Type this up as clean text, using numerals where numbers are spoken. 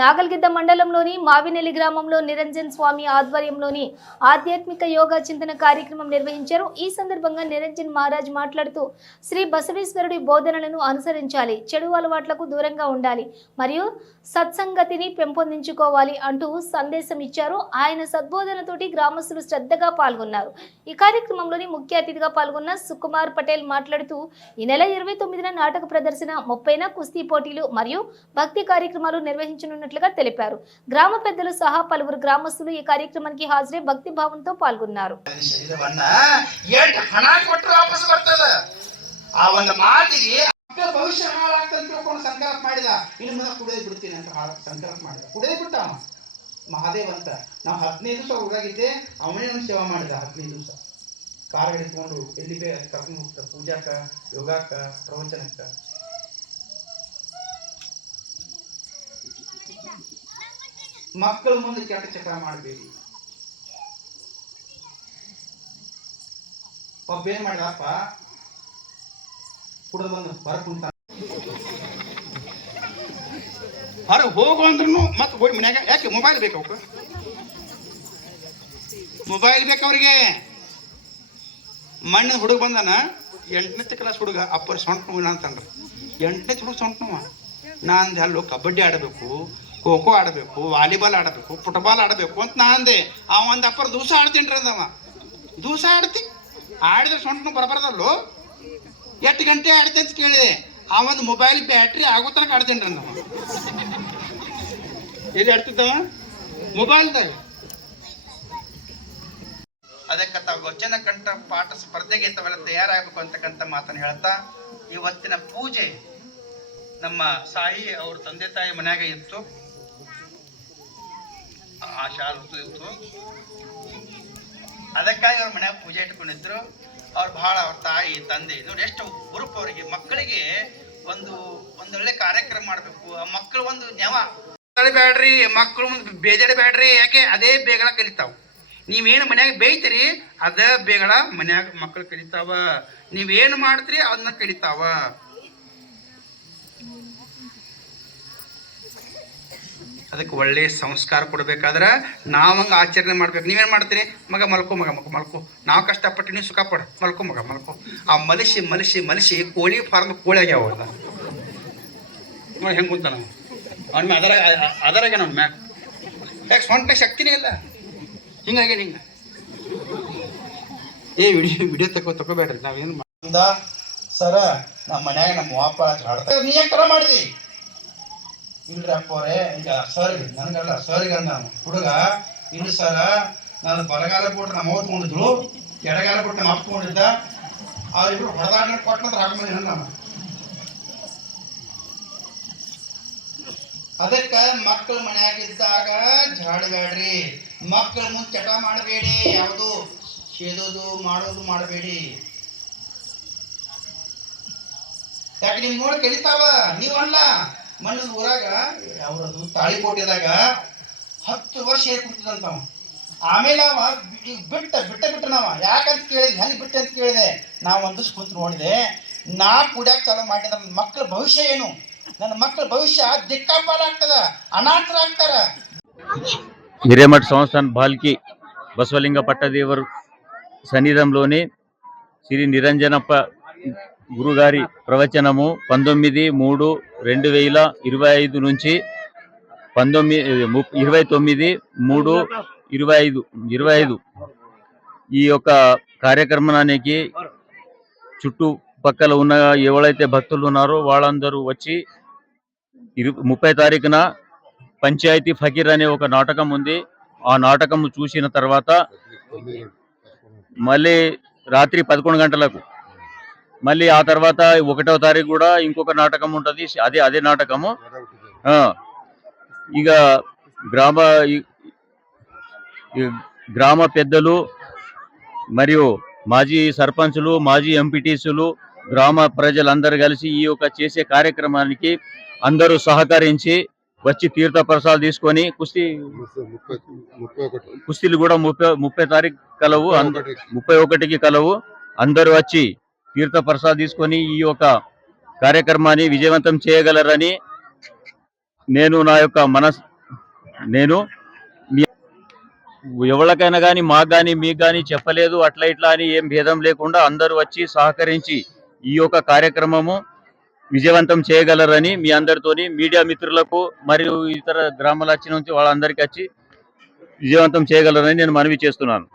నాగల్గిద్ద మండలంలోని మావినెల్లి గ్రామంలో నిరంజన్ స్వామి ఆధ్వర్యంలోని ఆధ్యాత్మిక యోగా చింతన కార్యక్రమం నిర్వహించారు. ఈ సందర్భంగా నిరంజన్ మహారాజ్ మాట్లాడుతూ శ్రీ బసవేశ్వరుడి బోధనలను అనుసరించాలి, చెడు అలవాట్లకు దూరంగా ఉండాలి మరియు సత్సంగతిని పెంపొందించుకోవాలి అంటూ సందేశం ఇచ్చారు. ఆయన సద్బోధనతోటి గ్రామస్తులు శ్రద్ధగా పాల్గొన్నారు. ఈ కార్యక్రమంలోని ముఖ్య అతిథిగా పాల్గొన్న సుకుమార్ పటేల్ మాట్లాడుతూ ఈ నెల 29న నాటక ప్రదర్శన, 30న కుస్తీ పోటీలు మరియు భక్తి కార్యక్రమాలు నిర్వహించనున్నట్లుగా తెలిపారు. గ్రామ పెద్దలు సహా పలువురు గ్రామస్తులు ఈ కార్యక్రమానికి హాజరై భక్తి భావంతో పాల్గొన్నారు. ಭವಿಷ್ಯ ಹಾಳಾಗ್ತದೆ ತಿಳ್ಕೊಂಡು ಸಂಕಲ್ಪ ಮಾಡಿದ, ಇನ್ನು ಮುಂದೆ ಕುಡಿಯೋದು ಬಿಡ್ತೀನಿ ಅಂತ ಸಂಕಲ್ಪ ಮಾಡಿದ. ಕುಡಿಯೋದು ಬಿಟ್ಟ ಮಹಾದೇವ್ ಅಂತ. ನಾವು 15 ದಿವಸ ಊರಾಗಿದ್ದೆ, ಅವನೇ ಒಂದು ಸೇವಾ ಮಾಡಿದ. 15 ದಿವಸ ಕಾರ್ ಹಿಡ್ಕೊಂಡು ಎಲ್ಲಿ ಕರ್ಕೊಂಡು ಹೋಗ್ತ, ಪೂಜಾಕ, ಯೋಗಾಕ, ಪ್ರವಚನಕ್ಕ. ಮಕ್ಕಳ ಮುಂದೆ ಕೆಟ್ಟ ಚಕ್ರ ಮಾಡಬೇಡಿ. ಒಬ್ಬ ಏನ್ ಮಾಡಿದಪ್ಪ, ಕುಡಿದು ಬಂದು ಹೊರ ಕುಂತ, ಹೊರ ಹೋಗು ಅಂದ್ರೂ ಮತ್ತೆ ಹೋಗಿ ಮನ್ಯಾಗ. ಯಾಕೆ ಮೊಬೈಲ್ ಬೇಕು ಅವಕ್ಕೆ? ಮೊಬೈಲ್ ಬೇಕು ಅವ್ರಿಗೆ. ಮಣ್ಣಿನ ಹುಡುಗ ಬಂದಾನ, 8ನೇ ಕ್ಲಾಸ್ ಹುಡುಗ, ಅಪ್ಪರ್ ಸೊಂಟ ನೋವು ಅಂತಂದ್ರೆ 8ನೇ ಹುಡುಗ ಸೊಂಟ ನೋವ. ನಾ ಅಂದೆ ಅಲ್ಲೋ ಕಬಡ್ಡಿ ಆಡಬೇಕು, ಖೋ ಖೋ ಆಡಬೇಕು, ವಾಲಿಬಾಲ್ ಆಡಬೇಕು, ಫುಟ್ಬಾಲ್ ಆಡಬೇಕು ಅಂತ ನಾ ಅಂದೆ. ಅವ ಒಂದು ಅಪ್ಪರ್ ದಿವಸ ಆಡ್ತೀನಿ ಅಂದವ. ದಿವಸ ಆಡ್ತಿ, ಆಡಿದ್ರೆ ಸೊಂಟ ನೋವು ಬರಬಾರ್ದಲ್ಲೋ. 8 ಗಂಟೆ ಆಡ್ತೆ ಅಂತ ಕೇಳಿದೆ. ಆ ಒಂದು ಮೊಬೈಲ್ ಬ್ಯಾಟ್ರಿ ಆಗೋ ತನಕ ಆಡ್ತೀನಿ ಅಂದವ. ಎಲ್ಲಿ ಆಡ್ತಿದ್ದವ? ಮೊಬೈಲ್ದಾಗ. ಅದಕ್ಕೆ ತಾವು ವಚನ ಕಂಠ ಪಾಠ ಸ್ಪರ್ಧೆಗೆ ತಾವೆಲ್ಲ ತಯಾರಾಗಬೇಕು ಅಂತಕ್ಕಂಥ ಮಾತನ್ನು ಹೇಳ್ತಾ, ಇವತ್ತಿನ ಪೂಜೆ ನಮ್ಮ ಸಾಯಿ ಅವ್ರ ತಂದೆ ತಾಯಿ ಮನ್ಯಾಗ ಇತ್ತು. ಆ ಶಾಲು ಇತ್ತು, ಅದಕ್ಕಾಗಿ ಅವ್ರ ಮನ್ಯಾಗ ಪೂಜೆ ಇಟ್ಕೊಂಡಿದ್ರು. ಅವ್ರು ಬಹಳ, ಅವ್ರ ತಾಯಿ ತಂದೆ ನೋಡಿ ಎಷ್ಟು ಗ್ರೂಪ್ ಅವರಿಗೆ, ಮಕ್ಕಳಿಗೆ ಒಂದೊಳ್ಳೆ ಕಾರ್ಯಕ್ರಮ ಮಾಡಬೇಕು. ಆ ಮಕ್ಕಳು ಒಂದು ನೆವ ಬೇಡ್ರಿ, ಮಕ್ಕಳು ಮುಂದೆ ಬೇಜಾಡಬೇಡ್ರಿ. ಯಾಕೆ? ಅದೇ ಬೇಗಳ ಕಲಿತಾವ. ನೀವೇನು ಮನ್ಯಾಗ ಬೇಯ್ತೀರಿ ಅದೇ ಬೇಗಳ ಮನ್ಯಾಗ ಮಕ್ಕಳು ಕಲಿತಾವ. ನೀವೇನು ಮಾಡ್ತೀರಿ ಅದನ್ನ ಕಲಿತಾವ. ಅದಕ್ಕೆ ಒಳ್ಳೆ ಸಂಸ್ಕಾರ ಕೊಡ್ಬೇಕಾದ್ರೆ ನಾವು ಹಂಗೆ ಆಚರಣೆ ಮಾಡ್ಬೇಕು. ನೀವೇನು ಮಾಡ್ತೀರಿ? ಮಗ ಮಲ್ಕೋ, ಮಗ ಮಗ ಮಲ್ಕೋ, ನಾವು ಕಷ್ಟಪಟ್ಟು ನೀವು ಸುಖ ಪಡ, ಮಲ್ಕೋ ಮಗ ಮಲ್ಕೋ. ಆ ಮಲಸಿ ಮಲಸಿ ಮಲಸಿ ಕೋಳಿ ಫಾರ್ಮ್ ಕೋಳಿ ಆಗ್ಯಾವ ನೋಡಿ ಹೆಂಗೆ ಕುಂತ. ನಾವು ಅವ್ನ ಮ್ಯಾಗ ಅದರಾಗೆ ನಮ್ಮ ಮ್ಯಾಗ ಯಾಕೆ ಸ್ವಂತ ಶಕ್ತಿನೇ ಇಲ್ಲ. ಹಿಂಗಾಗಿ ಹಿಂಗೆ ವಿಡಿಯೋ ತಗೋಬೇಡ್ರಿ. ನಾವೇನು ಮಾಡಿದ ಸರ, ನಮ್ಮ ಮನ್ಯಾಗ ನಮ್ಮ ವಾಪ ಹಾಡ್ತಾರೆ, ನೀ ಯಾಕೆ ತರ ಮಾಡಿದಿ? ಇಲ್ರಿ ಅಪ್ಪವ್ರೆ, ಈಗ ಸರ್ ನನಗಲ್ಲ ಸರ್ಗೆ ಅಂದ ಹುಡುಗ. ಇಲ್ಲ ಸರ, ನಾನು ಬಲಗಾಲ ಬಿಟ್ಟು ನಮ್ಮ ಅವ್ರು ತಗೊಂಡಿದ್ರು, ಎಡಗಾಲ ಬಿಟ್ಟು ನಮ್ಮ ಅಪ್ಪ ತಗೊಂಡಿದ್ದ. ಅವ್ರಿಬ್ರು ಹೊಡೆದಾಡ್ಲಿಕ್ಕೆ ಕೊಟ್ಟಂದ್ರೆ ಹಾಕೊಂಬಂದಿ ನಮ್ಮ. ಅದಕ್ಕೆ ಮಕ್ಕಳು ಮನ್ಯಾಗಿದ್ದಾಗ ಜಾಡಬೇಡ್ರಿ. ಮಕ್ಕಳ ಮುಂದೆ ಚಟ ಮಾಡಬೇಡಿ, ಯಾವುದು ಸೇದೋದು ಮಾಡೋದು ಮಾಡಬೇಡಿ. ಯಾಕೆ ನಿಮ್ ನೋಡಿ ಕಲಿತಾವ, ನೀವಲ್ಲ. ಮಣ್ಣದ ಊರಾಗ ಅವ್ರದ್ದು ತಾಳಿಕೋಟೆದಾಗ 10 ವರ್ಷ ಏರ್ಕೊಡ್ತಿದಂತವ. ಆಮೇಲೆ ಅವ ಬಿಟ್ಟ ನಾವ. ಯಾಕಂತ ಕೇಳಿದೆ, ಹೆಂಗೆ ಬಿಟ್ಟ ಅಂತ ಕೇಳಿದೆ. ನಾವು ಒಂದು ಕುಂತು ನೋಡಿದೆ. ನಾ ಕುಡಿಯಾಕ ಚಾಲು ಮಾಡಿದ ನನ್ನ ಮಕ್ಕಳ ಭವಿಷ್ಯ ಏನು? ನನ್ನ ಮಕ್ಕಳ ಭವಿಷ್ಯ ದಿಕ್ಕಾಪಾಲಾಗ್ತದ, ಅನಾಥರಾಗ್ತಾರ. ಹಿರೇಮಠ ಸಂಸ್ಥಾನ బాల్కి బసవలింగ పట్టదేవరు సన్నిధంలోని శ్రీ నిరంజనప్ప గురుగారి ప్రవచనము 19/3/2025 నుంచి 29/3/25 ఈ యొక్క కార్యక్రమానికి చుట్టుపక్కల ఉన్న ఎవరైతే భక్తులు ఉన్నారో వాళ్ళందరూ వచ్చి 30 తారీఖున పంచాయతీ ఫకీర్ అనే ఒక నాటకం ఉంది. ఆ నాటకం చూసిన తర్వాత మళ్ళీ రాత్రి 11 గంటలకు మళ్ళీ ఆ తర్వాత 1వ తారీఖు కూడా ఇంకొక నాటకం ఉంటుంది. అదే నాటకము. ఇక గ్రామ పెద్దలు మరియు మాజీ సర్పంచులు, మాజీ ఎంపీటీసులు, గ్రామ ప్రజలందరూ కలిసి ఈ యొక్క చేసే కార్యక్రమానికి అందరూ సహకరించి వచ్చి తీర్థ ప్రసాదాలు తీసుకొని కుస్తీలు కూడా 30 తారీఖు కలవు, 31కి కలవు. అందరూ వచ్చి తీర్థ ప్రసాదం తీసుకొని ఈ యొక్క కార్యక్రమాన్ని విజయవంతం చేయగలరని నేను నా యొక్క నేను మీ ఎవరికైనా కానీ మాకు కానీ మీకు కానీ చెప్పలేదు అట్లా ఇట్లా అని ఏం భేదం లేకుండా అందరూ వచ్చి సహకరించి ఈ యొక్క కార్యక్రమము విజయవంతం చేయగలరని మీ అందరితోని మీడియా మిత్రులకు మరియు ఇతర గ్రామాల నుంచి వాళ్ళందరికీ వచ్చి విజయవంతం చేయగలరని నేను మనవి చేస్తున్నాను.